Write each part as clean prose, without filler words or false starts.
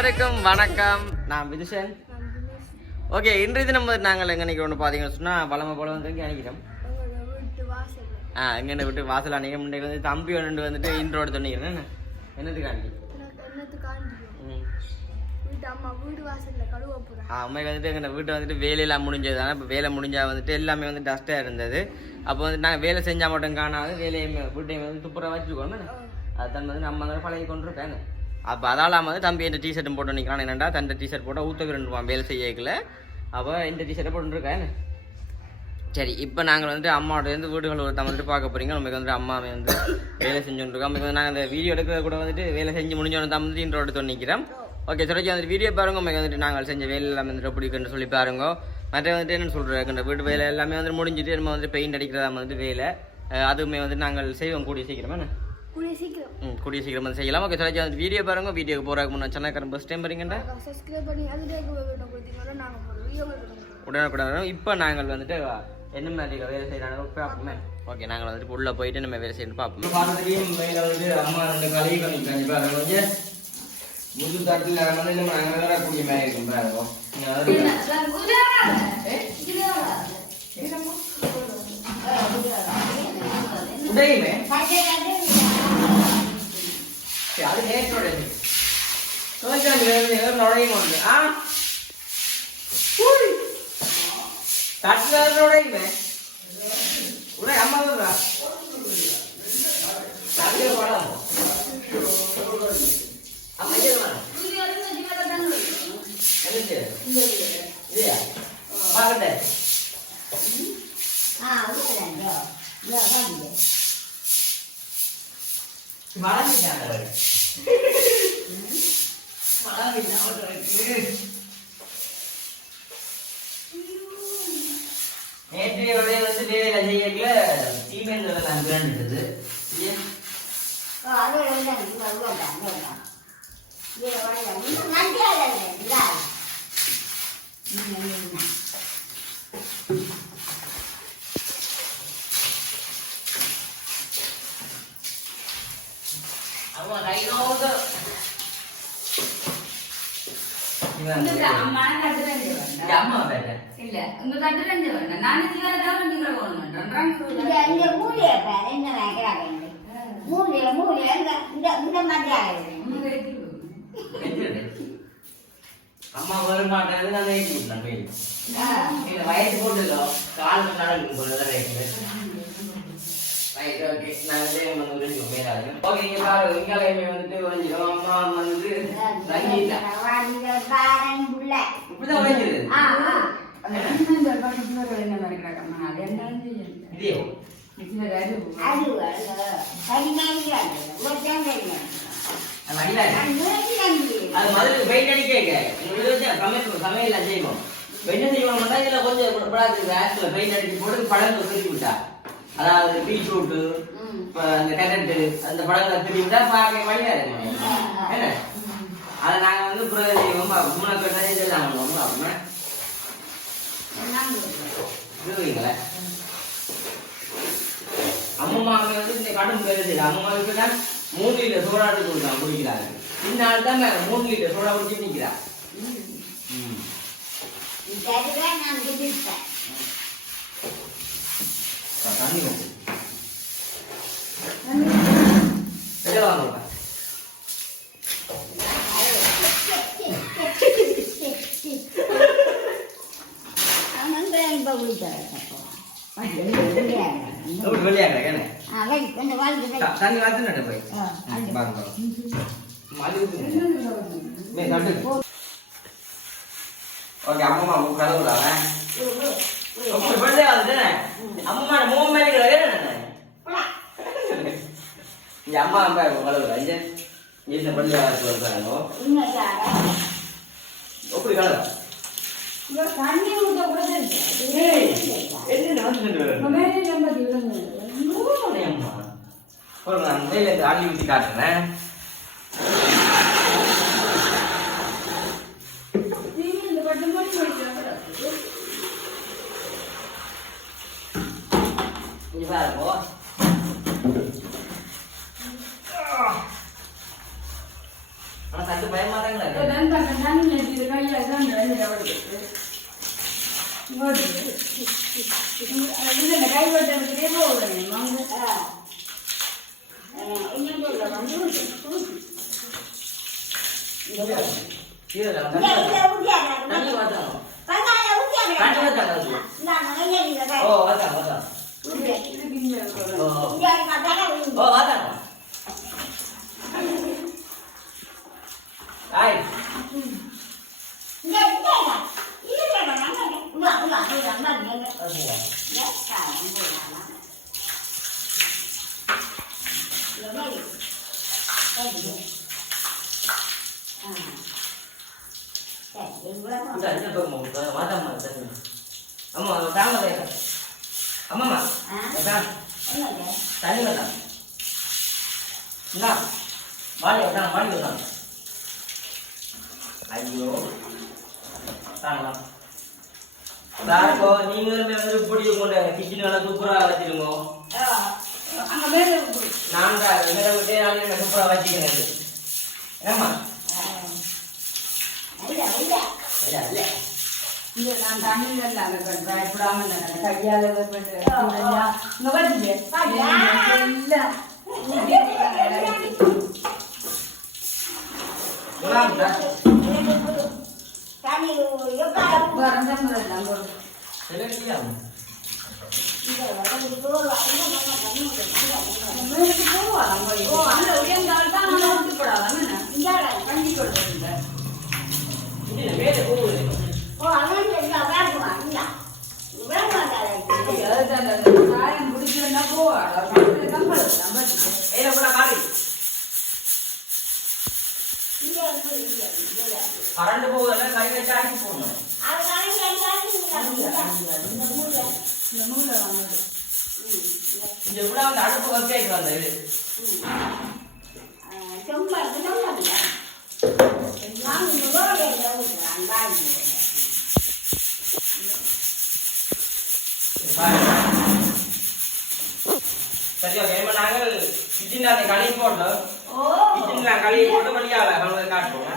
அனைவருக்கும் வணக்கம். நான் விதுஷன். ஓகே, இன்றைய தினம் நாங்கள் எங்கே நிற்கிறோம் பார்த்தீங்கன்னு சொன்னால் வளமை போல வந்து இங்கே நினைக்கிறோம். எங்கே விட்டு வாசல் அன்றைக்கி முன்னாடி வந்து தம்பி ஒன்று வந்துட்டு இன்ட்ரோடு தண்ணிக்கிறேன். என்னத்துக்காண்டி அம்மைக்கு வந்துட்டு எங்கள் வீட்டை வந்துட்டு வேலையெல்லாம் முடிஞ்சது தானே. இப்போ வேலை முடிஞ்சால் வந்துட்டு எல்லாமே வந்து டஸ்ட்டாக இருந்தது. அப்போ வந்து நாங்கள் வேலை செஞ்சால் மட்டும் காணாது வேலையை வீட்டையும் வந்து துப்புரவாக வச்சுக்கோங்க. அதுதான் வந்து நம்ம வந்து பழகி கொண்டு இருக்காங்க. அப்போ அதால் வந்து தம்பி இந்த டிஷர்ட்டும் போட்டு நிற்கிறான். என்னென்னா தண்டை டிஷர்ட் போட்டால் ஊற்றுக்கு 2 ரூபா வேலை செய்யக்கல. அப்போ இந்த டிஷர்ட்டை போட்டுருக்கேன். சரி, இப்போ நாங்கள் வந்துட்டு அம்மாவோடலேருந்து வீடுகள் ஒருத்தன் வந்துட்டு பார்க்க போகிறீங்க. நமக்கு வந்துட்டு அம்மாவை வந்து வேலை செஞ்சுருக்கோம். நமக்கு வந்து நாங்கள் இந்த வீடியோ எடுக்கிறத கூட வந்துட்டு வேலை செஞ்சு முடிஞ்சோன்னு தான் வந்துட்டு இன்ட்ரோ எடுத்து நிற்கிறோம். ஓகே, சொல்லி வந்துட்டு வீடியோ பாருங்க. நமக்கு வந்துட்டு நாங்கள் செஞ்ச வேலை எல்லாமே வந்துட்டு பிடிக்குன்னு சொல்லி பாருங்க. மற்ற வந்துட்டு என்ன சொல்கிறேன், இந்த வீட்டு வேலை எல்லாமே வந்து முடிஞ்சிட்டு நம்ம வந்துட்டு பெயிண்ட் அடிக்கிறதா வந்துட்டு வேலை அதுவுமே வந்துட்டு நாங்கள் செய்வோம் கூடிய சீக்கிரமா. கூடிய சீக்கிரம் வந்து செய்யலாம். ஓகே, சொல்லி வந்துட்டு வீடியோ பாருங்க. வீடியோக்கு போகிறதுக்கு முன்னாடி சேனல் ஃபஸ்ட் டைம் பாருங்கண்டா உடனே இப்போ நாங்கள் வந்துட்டு என்ன மாதிரி வேலை செய்யறாங்க பார்ப்போமே. ஓகே, நாங்கள் வந்துட்டு உள்ளே போயிட்டு நம்ம வேலை செய்யணும் பார்ப்போம். பார்த்துட்டு வேலை வந்து அம்மா 2 கழுவி பண்ணிட்டாங்க. அதை வந்து முழு தட்டில் வந்து நம்ம அங்கே கூடிய மாதிரி இருக்கும் பாருங்க. உடையுமே அது நேற்றோட நுழையும் ஒன்று தட்டுல உடையுமே உடை அம்மா படம் நேற்றைய வந்து வேலையில செய்யல சீமெண்ட் நான் கிராண்டுது அம்மா வர மாட்டேன் வயசு போட்டுல கால் நடக்கும் போல சமையல் செய்வோம். என்ன செய்வோம் கொஞ்சம் பெயிண்ட் அடிச்சு போட்டு பழங்கள் திருப்பி விட்டா, அதாவது பீட்ரூட்டு அந்த கேரட்டு அந்த பழங்களை திருப்பி விட்டா பார்க்க வழியா இருக்கும். என்ன அதை நாங்க வந்து செய்வோம். 3 கட்டை இதெல்லாம் பண்ணுவோம். அப்படின்னா அம்மா வந்து இந்த கடும் வேலை செய்யல. அம்மாவுக்கு தான் 3 லிட்டர் சோடா எடுத்து கொடுக்கலாம் குடிக்கிறாங்க. இந்நாள் தான் 3 லிட்டர் சோடா குடிச்சு நிற்கிறா. தண்ணி வாங்க ஓகே, அம்மா கலவுறாங்க. அம்மா மூணு மேலே அம்மா அம்மா கலவுறா இந்த பள்ளி வருவாங்க. எப்படி கலவா ஆடி ஊற்றி காட்டுறேன். ஐயோ நீங்களுமே வந்து பிடிச்சி கொண்டு கிச்சன் நல்லா சூப்பரா வச்சிருங்க. நான் தான் சூப்பரா வச்சுக்கிறேன். ஏமா நான் தண்ணியில் பயப்படாம கையால கரண்ட் போகுதுல கை வச்சு ஆக்கி போடணும். இந்த விட வந்து அடுப்பு வகைக்கு வந்த இது சரி ஓகே. இப்போ நாங்கள் கிச்சன்ல அந்த கழுவி போட்டோம். கிச்சன்ல கழுவி போட்டு வழியால அவங்களுக்கு காட்டுவோம்.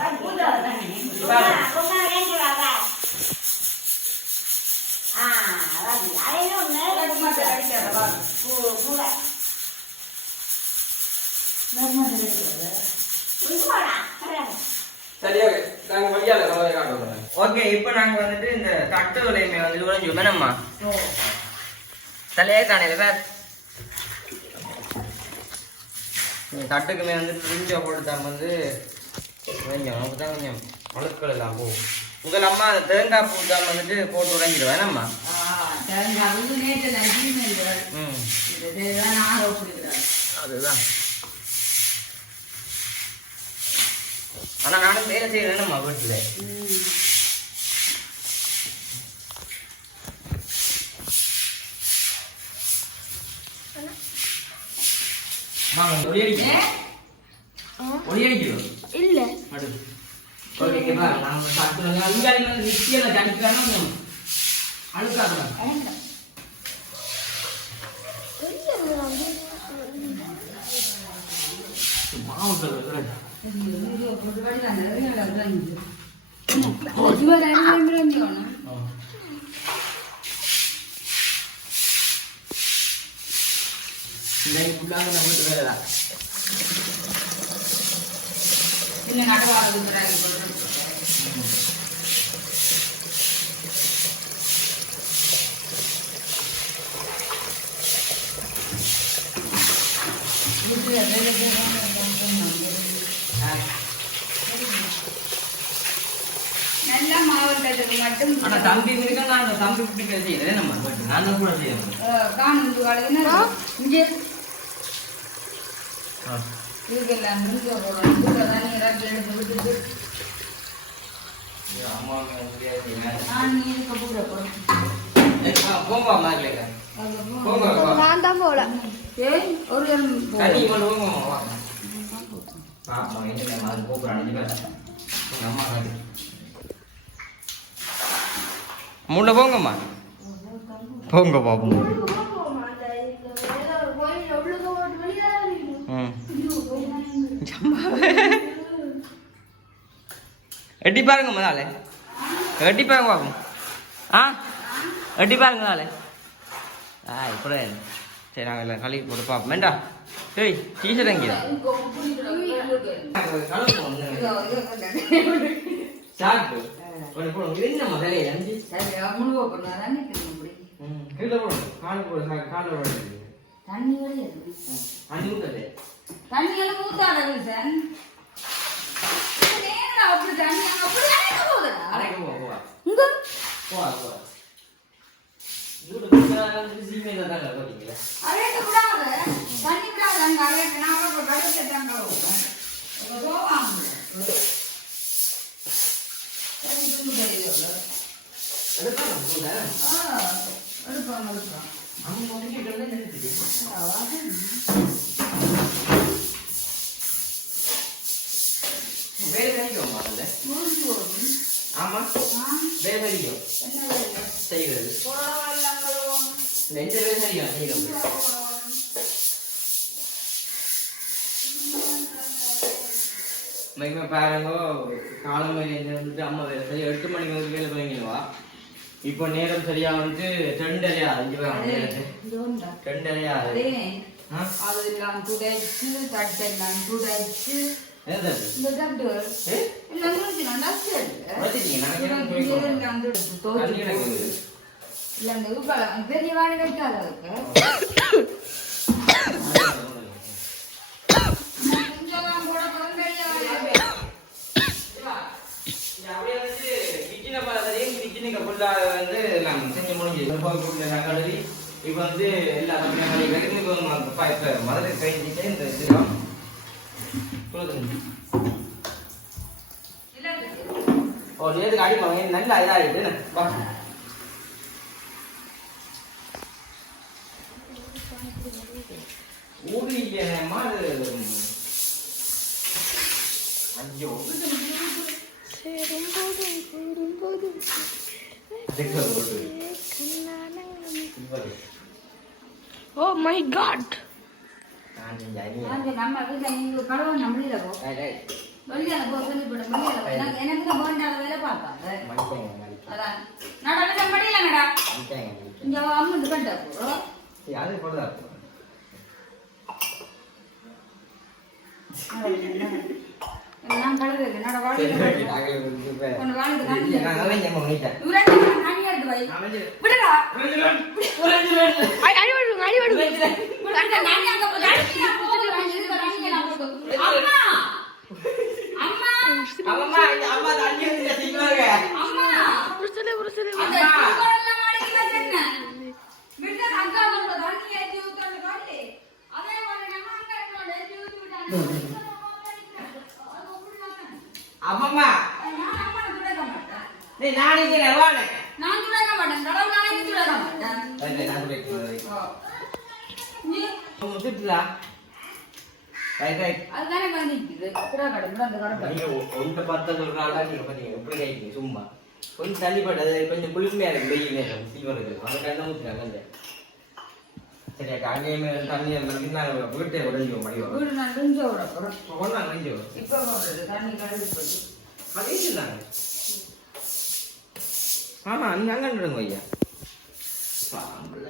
சரி ஓகே. நாங்க வழியால அவங்களுக்கு காட்டுவோம். ஓகே. இப்போ நாங்க வந்துட்டு இந்த தட்டு விலையுமே வந்து உழைஞ்சு வேணாம்மா தலையே காணையில வேற தட்டுக்குமே வந்து பிரிஞ்ச போட்டுதான் வந்து கொஞ்சம் நமக்கு தான் கொஞ்சம் அழுக்கள் எல்லாம் போகும். உங்கள் அம்மா அந்த தேங்காய் பூ தான் வந்துட்டு போட்டு உடைஞ்சிடுவேன் அம்மா. அதுதான். ஆனா நானும் வேலை செய்யறேன்னும்மா வீட்டுல. இல்ல ஓகேப்பா. நாங்க சாப்பிட்டு அங்காடி நிச்சயம் கணிக்கான அழுக்காக்கலாம். வீட்டு வேலைதான் நல்லா மாவட்டத்துக்கு மட்டும். ஆனா தம்பி இருக்க நான் தம்பி விட்டு பேச செய்யறேன். நம்ம நான் கூட செய்யணும். காணும் காலையினா இங்கே இதுக்கெல்லாம் முடிஞ்ச போறோம். தான் நீராக எடுத்து விட்டுட்டு அம்மா நான் நீ கபூர போறோம். போம்பா மார்லேங்க போங்க. நான் தான் போல. ஏய் ஒரு தண்ணி கொண்டு போங்க. பாப்பா என்ன மாதிரி போறானே பாரு. அம்மா காடி முள்ள போங்கம்மா. போங்க பாப்போம். எட்டி பாருங்க முதல்ல, எட்டி பாருங்க பார்ப்போம். ஆ எட்டி பாருங்க முதல்ல. இப்படி சரி நாங்கள் எல்லாம் கழுவி போட்டு பார்ப்போம். வேண்டா டேய் டீஷர்ட் எங்கே சாப்பிட்டு என்ன முதலே அஞ்சு கீழே போடணும், கால் போடு, காலில் போட தண்ணி தண்ணி ஊற்றலே, தண்ணி எல்லாம் ஊத்தாத வீசன் அப்படி தண்ணி அப்படி அரைக்க போகுதுடா. அரைக்க போவா இங்க போவா போவா அரைக்க விடாத தண்ணி விடாத அங்க அரைக்க நான் கடைசியில் தான் கழுவுவேன். போவாங்க ஆமா வேலை செய்யும் செய்கிறது நெஞ்ச வேலை செய்யும். பாருங்க காலம் வந்துட்டு அம்மா வேலை செய்ய 8 மணிக்கு வந்து வேலை தொடங்கிடுவா. இப்போ நேரம் சரியா வந்து 2:30 5 2:30 அதெல்லாம் துடைச்சு தட்டெல்லாம் துடைச்சு இந்த தட்டு எல்லாம் பெரிய வாழை வைக்காத செஞ்சு முடிஞ்சு இப்ப வந்து எல்லா மதுரை கைஞ்சிட்டு இந்த இதுதான் ஓ நேருக்கு அடிப்பாங்க நல்லா இதாகிட்டு ஊரு இல்லையம்மா ஐயோ Oh my god. நம்ம வீட்டில் கடவுள் நம்மளில போ வெளியால போ சொல்லி போட வெளியால எனக்கு தான் போண்டாத வேலை பார்ப்பாங்க. அதான் நடா மடியில நடா இங்க அம்மன் கண்டா போ யாரு போடுதா நான் கழுது என்னோட வாழ்க்கை ஒன்று வாழ்ந்து காமிக்கிறேன். விடுடா அம்மா நீ நாளைக்கு ரவானே நான் துடைக்க மாட்டேன் கடவுள் நாளைக்கு துடைக்க மாட்டேன் நான் துடைக்க நீ முத்துடா ரைட் ரைட் அதுதானே வந்துக்குது கூட கடவுள் அந்த கடவுள் நீங்க ஒன்றை பார்த்தா சொல்றாடா நீங்க பாத்தீங்க எப்படி கைக்கு சும்மா கொஞ்சம் தள்ளிப்பட்டது கொஞ்சம் குளிர்மையா இருக்கு வெயில் நேரம் சீவருக்கு அந்த கண்ணை ஊத்துறாங்க அந்த சரியா காலையில தண்ணி நாங்கள் வீட்டை உடஞ்சிவோம் மடிவோம் வீடு நான் நெஞ்ச விட போறேன் ஒன்றா நெஞ்சோ இப்போ தண்ணி கழுவி போச்சு அதே தாங்க ஆமா அங்க அங்கன்றுங்க ஐயா பாம்பல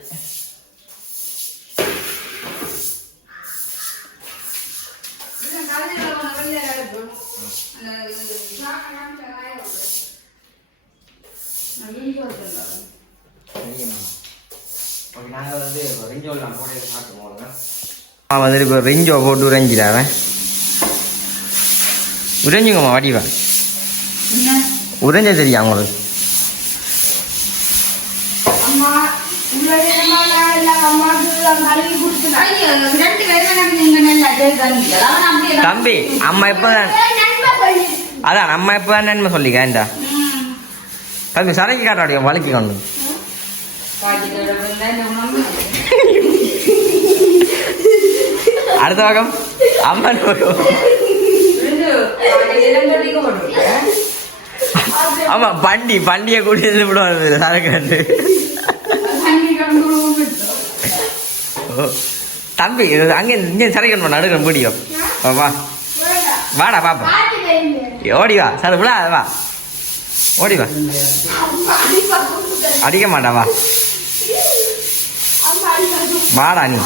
நான் காலையில வந்து வெளியில நடப்பு அந்த சாக்க காமிச்ச நாய் வந்து நான் வீடியோ எடுத்துறேன் சரிம்மா ஓகே நாங்கள் வந்து ரெஞ்சோலாம் போட்டு சாப்பிட்டு வந்துட்டு இப்போ ரெஞ்சோ போட்டு உறைஞ்சிடாவேன் உறைஞ்சுங்கம்மா வடிவா உறைஞ்ச தெரியா உங்களுக்கு தம்பி அம்மா இப்பதான் அதான் நம்ம இப்பதான் நன்மை சொல்லிக்கா தம்பி சரக்கு காட்டாடிய வலிக்கு கொண்டு அடுத்த பக்கம் அம்மன் ஆமா பண்டியை கூட்டிட்டு விடுவாங்க சரக்கு தம்பி அங்க இங்க சரக்கு நடுக்கிற முடியும் வா வாடா பாப்பா ஓடி வா சார் விடா வா ஓடி வா. அடிக்க மாட்டா வா. வாடா நீ.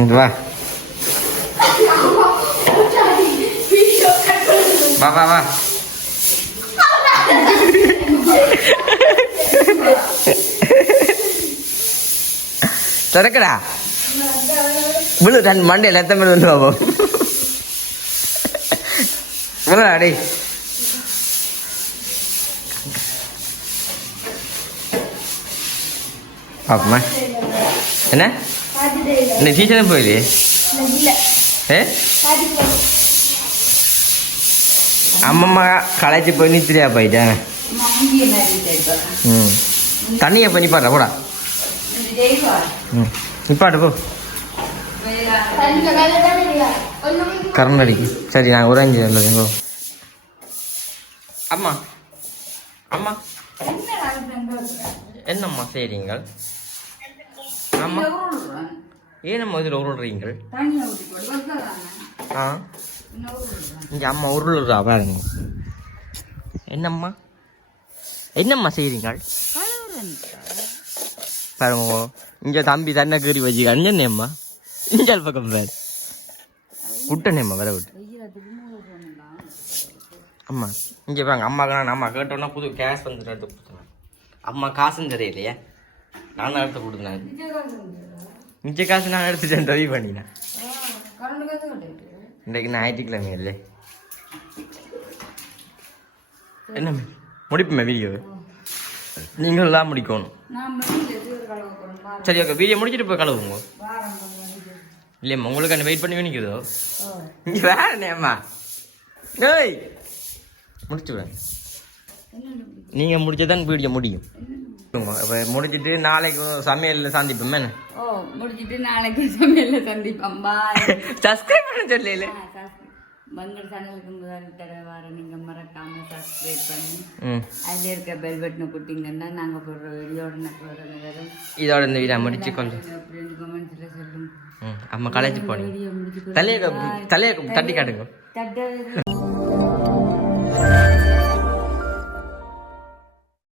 இங்க வா. வா வா வா. திறக்கடா. விழு ரெண்டு மண்டையில் எத்தனை பேர் வந்து பாப்போம். விழுடா டேய். பாப்போமா என்ன இந்த டீச்சரே போயிடு ஏ அம்மம்மா களைச்சி போய் நித்திரியா போயிட்டேன். ம் தண்ணியை போய் நிப்பாடுற போடா. ம் நிப்பாட்டு போ. கரண்ட் அடிக்கு. சரி நான் உறைஞ்சி இல்லைங்க. அம்மா அம்மா என்னம்மா செய்றீங்க? ஆமா ஏனம்மா இதில் உருள்றீங்கள்? ஆ இங்கே அம்மா உருளுறா பாருங்க. என்னம்மா என்னம்மா செய்றீங்க பாருங்க. இங்கே தம்பி தன்னை கறி வச்சுக்கான்னு என்னம்மா இங்கே பக்கம் பேர் குட்டனேம்மா வர விட்டு. அம்மா இங்கே பாருங்க. அம்மாக்கு நான் அம்மா கேட்டோன்னா புது கேஷ் வந்து எடுத்து கொடுத்தேன். அம்மா காசும் தெரியலையே நான் தான் எடுத்து கொடுத்தேன். மிச்ச காசு நான் எடுத்துட்டேன். ரவி பண்ணினேன். இன்றைக்கு ஞாயிற்றுக்கிழமை இல்லை. என்ன முடிப்புமே வீடியோ நீங்களாம் முடிக்கணும். சரி ஓகே வீடியோ முடிச்சுட்டு போய் கழுவுங்க. இல்லையம்மா உங்களுக்கு என்ன வெயிட் பண்ணி வேணிக்கிறதோ இங்கே வேற நேம்மா. ஏய் முடிச்சு விட நீங்கள் முடிச்சதான் வீடியோ முடியும். இப்போ முடிச்சுட்டு நாளைக்கு சமையலில் சந்திப்போம். என்ன முடிச்சுட்டு நாளைக்கு சமையல்ல சந்திப்போம். பாய். சப்ஸ்கிரைப் பண்ண சொல்லல. பங்கர் சேனலுக்கு முதல் தடவை வர நீங்க மறக்காம சப்ஸ்கிரைப் பண்ணி அதில் இருக்க பெல் பட்டனை கொடுத்தீங்கன்னா நாங்கள் போடுற வீடியோட வரும். இதோட இந்த வீடியோ முடிச்சு கொண்டு கமெண்ட்ஸ்ல சொல்லுங்க. அம்மா கலைச்சு போனீங்க. தலையை தட்டி காட்டுங்க.